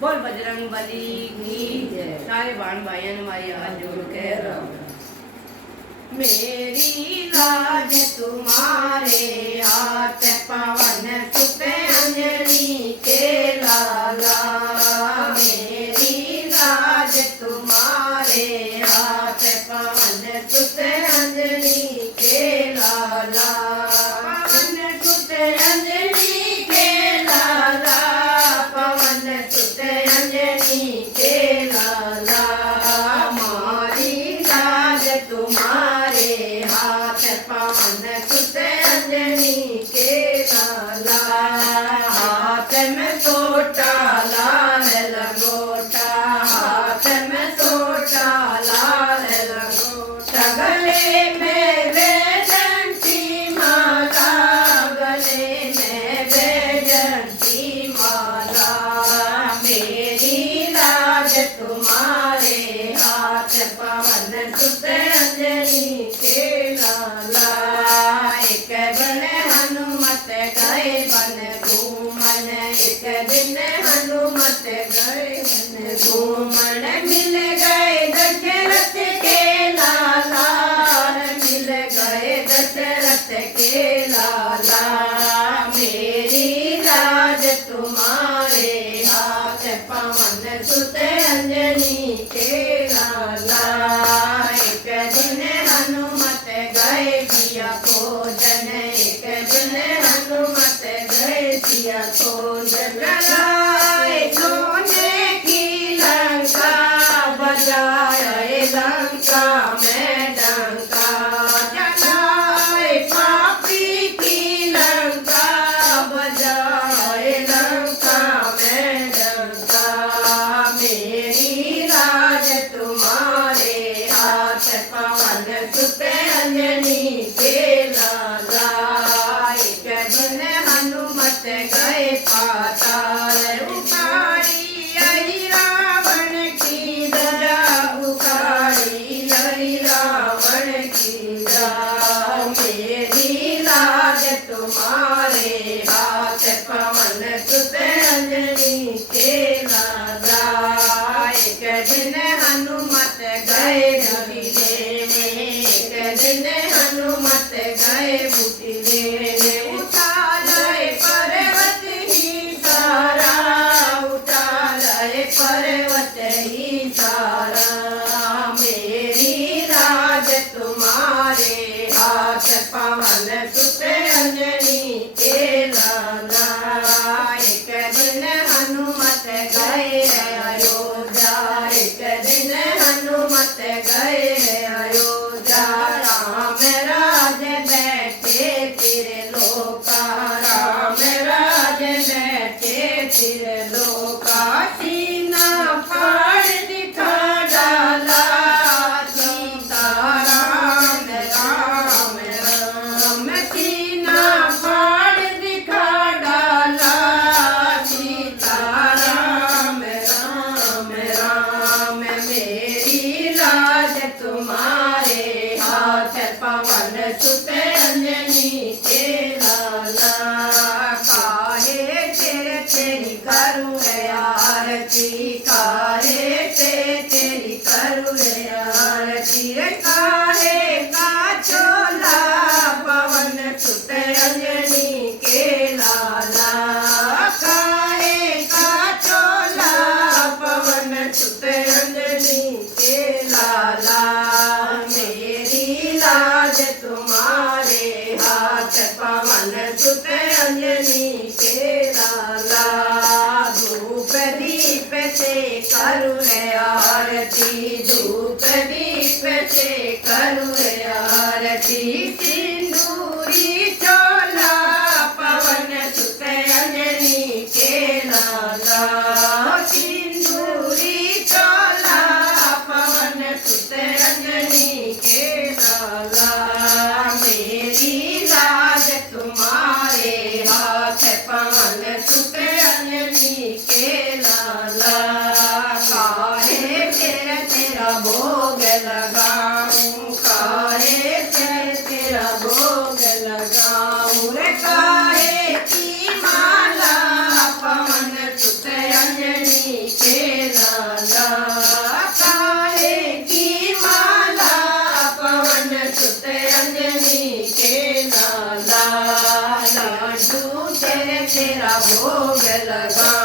बोल बजरंग बली की जय। सारे बाण भाइयों माई हाथ जोड़ के मेरी लाज तुम्हारे हाथ पवन सुत अंजलि के लाला। मेरी लाज तुम्हारे हाथ पवन सुत अंजलि के लाला। पवन सुत अंजलि के लाला। पवन सुत अंजलि के लाला। मारी लाज तुम्हारे हाथ पवन सुत अंजलि के लाला। हाथ में सोटा लाल लंगोटा। हाथ में सोटा लाल लंगोटा। गले में वैजंती माला। गले में वैजंती माला। मेरी लाज तुम्हारे हाथ पवन सुत अंजलि के लाला। एक दिन हनुमत गए बन घूमन। एक दिन हनुमत गए बन घूमन। मिल गए दशरथ के लाला। मिल गए दशरथ के लाला। मेरी लाज तुम्हारे हाथ पवन सुत अंजलि के लाला। एक दिन हनुमत गए दिया भोजन। एक दिन हनुमत गए दिया भोजन। जलाए सोने की लंका। बजाए लंका में डंका। जलाए पापी की लंका। बजाए लंका में डंका। मेरी लाज तुम्हारे हाथ पवन सुत अंजलि के लाला। एक दिन हनुमत गए पाताल। उखाड़ी आई रावण की ध्वजा। उखाड़ी आई रावण की ध्वजा। मेरी लाज तुम्हारे हाथ पवन सुत अंजलि के लाला। एक दिन हनुमत गए बुटिले में। एक दिन हनुमत गए बुटिले में। उठा लाए पर्वत ही सारा। उठा लाए पर्वत ही सारा। मेरी लाज तुम्हारे हाथ पवन सुत अंजलि के लाला। एक दिन हनुमत गए अयोध्या। एक दिन हनुमत गए अयोध्या। राम राज बैठे फिर लोका। राम राज बैठे फिर लोका। सीना फाड़ दिखा डाला। सीता राम राम राम। सीना फाड़ दिखा डाला। सीता राम राम राम। मेरी लाज तुम्हारे हाथ पवन सुत अंजलि के लाला। काहे तेरी करूँ आरती। काहे तेरी करूँ आरती। काहे का चोला पवन सुत अंजलि के लाला। काहे का चोला पवन सुत अंजलि के लाला। मेरी लाज तुम्हारे हाथ पवन सुत अंजलि के लाला। धूप दीप से करूँ आरती। धूप दीप से करूँ आरती। सिंदूरी चोला पवन सुत अंजलि के लाला। सिंदूरी चोला पवन सुत अंजलि के लाला। मेरी लाज तुम्हारे हाथ पवन सुत अंजलि के लाला। भोग लगा